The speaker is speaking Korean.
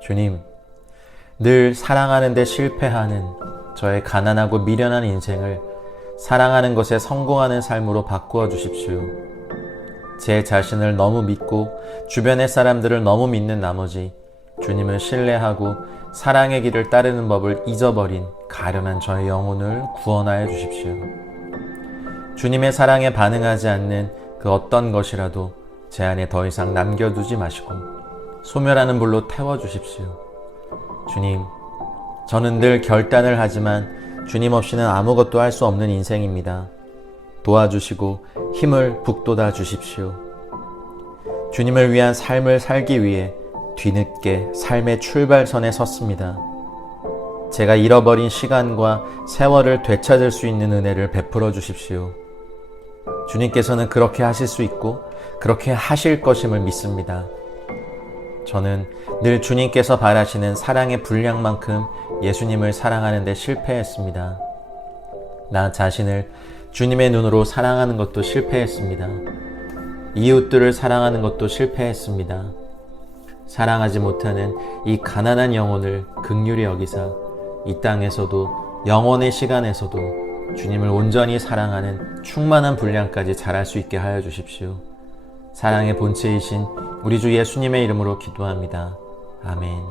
주님, 늘 사랑하는데 실패하는 저의 가난하고 미련한 인생을 사랑하는 것에 성공하는 삶으로 바꾸어 주십시오. 제 자신을 너무 믿고 주변의 사람들을 너무 믿는 나머지 주님을 신뢰하고 사랑의 길을 따르는 법을 잊어버린 가련한 저의 영혼을 구원하여 주십시오. 주님의 사랑에 반응하지 않는 그 어떤 것이라도 제 안에 더 이상 남겨두지 마시고 소멸하는 불로 태워 주십시오. 주님, 저는 늘 결단을 하지만 주님 없이는 아무것도 할 수 없는 인생입니다. 도와주시고 힘을 북돋아 주십시오. 주님을 위한 삶을 살기 위해 뒤늦게 삶의 출발선에 섰습니다. 제가 잃어버린 시간과 세월을 되찾을 수 있는 은혜를 베풀어 주십시오. 주님께서는 그렇게 하실 수 있고 그렇게 하실 것임을 믿습니다. 저는 늘 주님께서 바라시는 사랑의 분량만큼 예수님을 사랑하는데 실패했습니다. 나 자신을 주님의 눈으로 사랑하는 것도 실패했습니다. 이웃들을 사랑하는 것도 실패했습니다. 사랑하지 못하는 이 가난한 영혼을 극률히 여기사 이 땅에서도 영원의 시간에서도 주님을 온전히 사랑하는 충만한 분량까지 자랄 수 있게 하여 주십시오. 사랑의 본체이신 우리 주 예수님의 이름으로 기도합니다. 아멘.